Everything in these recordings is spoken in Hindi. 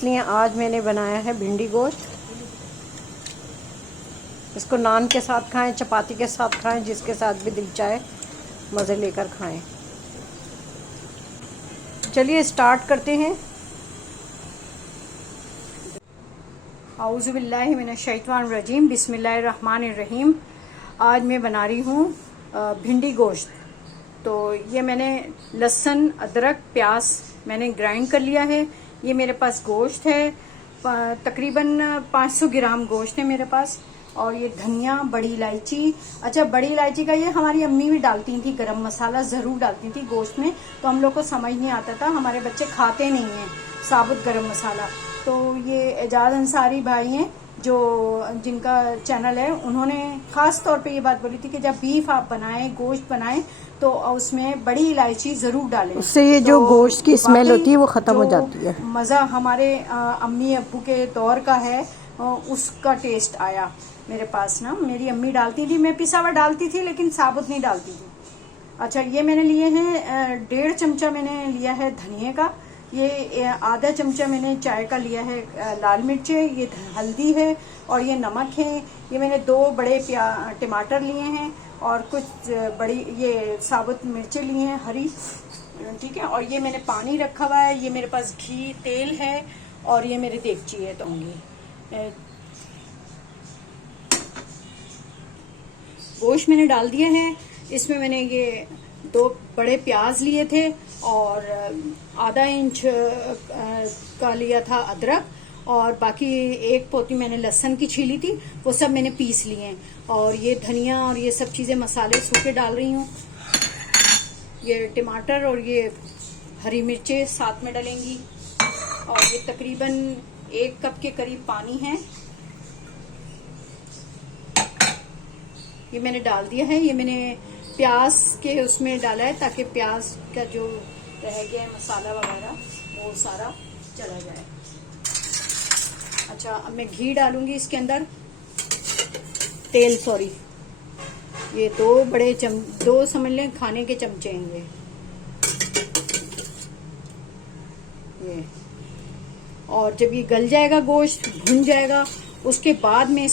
इसलिए आज मैंने बनाया है भिंडी गोश्त। इसको नान के साथ खाएं, चपाती के साथ खाएं, जिसके साथ भी दिल चाहे मज़े लेकर खाएं। चलिए स्टार्ट करते हैं। औज़ु बिल्लाहि मिनश शैतानिर रजीम, बिस्मिल्लाहिर रहमानिर रहीम। आज मैं बना रही हूँ भिंडी गोश्त। तो ये मैंने लहसुन, अदरक, प्याज मैंने ग्राइंड कर लिया है। ये मेरे पास गोश्त है, तकरीबन 500 ग्राम गोश्त है मेरे पास। और ये धनिया, बड़ी इलायची। अच्छा, बड़ी इलायची का ये हमारी अम्मी भी डालती थी, गरम मसाला ज़रूर डालती थी गोश्त में। तो हम लोग को समझ नहीं आता था, हमारे बच्चे खाते नहीं हैं साबुत गरम मसाला। तो ये एजाज अंसारी भाई हैं जो जिनका चैनल है, उन्होंने ख़ास तौर पे ये बात बोली थी कि जब बीफ आप बनाएं, गोश्त बनाएं, तो उसमें बड़ी इलायची ज़रूर डालें। उससे ये जो गोश्त की स्मेल होती है वो ख़त्म हो जाती है। मज़ा हमारे अम्मी अब्बू के दौर का है, उसका टेस्ट आया मेरे पास ना। मेरी अम्मी डालती थी, मैं पिसा हुआ डालती थी लेकिन साबुत नहीं डालती थी। अच्छा, ये मैंने लिए हैं 1.5 चमचा मैंने लिया है धनिए का। ये आधा चमचा मैंने चाय का लिया है लाल मिर्च, ये हल्दी है और ये नमक है। ये मैंने 2 बड़े टमाटर लिए हैं और कुछ बड़ी ये साबुत मिर्चें लिए हैं हरी, ठीक है। और ये मैंने पानी रखा हुआ है। ये मेरे पास घी, तेल है और ये मेरी देगची है तोंगी। गोश्त मैंने डाल दिया है। इसमें मैंने ये 2 बड़े प्याज लिए थे और आधा इंच का लिया था अदरक, और बाकी 1 पोती मैंने लहसुन की छीली थी, वो सब मैंने पीस लिए हैं। और ये धनिया और ये सब चीज़ें मसाले सूखे डाल रही हूँ। ये टमाटर और ये हरी मिर्चें साथ में डलेंगी। और ये तकरीबन 1 कप के करीब पानी है, ये मैंने डाल दिया है। ये मैंने प्याज के उसमें डाला है ताकि प्याज का जो रह गया है मसाला वगैरह वो सारा चला जाए। अच्छा, अब मैं घी डालूंगी इसके अंदर, तेल सॉरी। ये 2 समझ लें खाने के चमचे हैं ये। और जब ये गल जाएगा, गोश्त भुन जाएगा, उसके बाद में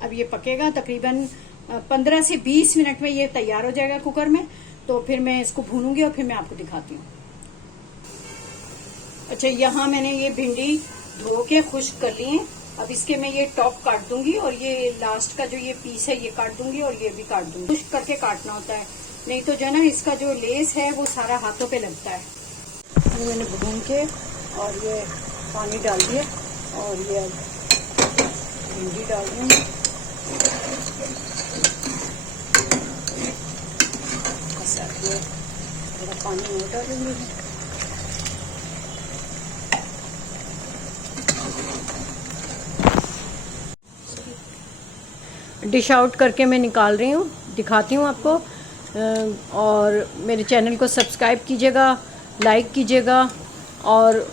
अब ये पकेगा तकरीबन 15 से 20 मिनट में ये तैयार हो जाएगा कुकर में। तो फिर मैं इसको भूनूंगी और फिर मैं आपको दिखाती हूँ। अच्छा, यहाँ मैंने ये भिंडी धो के खुश्क कर ली है। अब इसके मैं ये टॉप काट दूंगी और ये लास्ट का जो ये पीस है ये काट दूंगी और ये भी काट दूंगी। खुश्क करके काटना होता है, नहीं तो जो है ना इसका जो लेस है वो सारा हाथों पे लगता है। मैंने भून के और ये पानी डाल दिया और ये भिंडी डाल दूंगी। थोड़ा पानी और डालूंगी। डिश आउट करके मैं निकाल रही हूँ, दिखाती हूँ आपको। और मेरे चैनल को सब्सक्राइब कीजिएगा, लाइक कीजिएगा और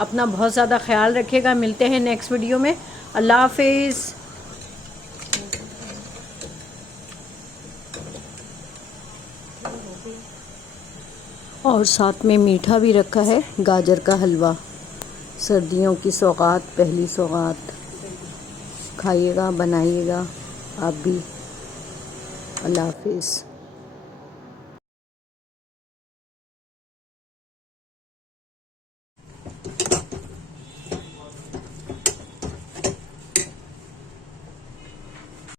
अपना बहुत ज़्यादा ख्याल रखिएगा। मिलते हैं नेक्स्ट वीडियो में। अल्लाह हाफिज़। और साथ में मीठा भी रखा है, गाजर का हलवा। सर्दियों की सौगात, पहली सौगात। खाइएगा, बनाइएगा आप भी। अल्लाह हाफिज़।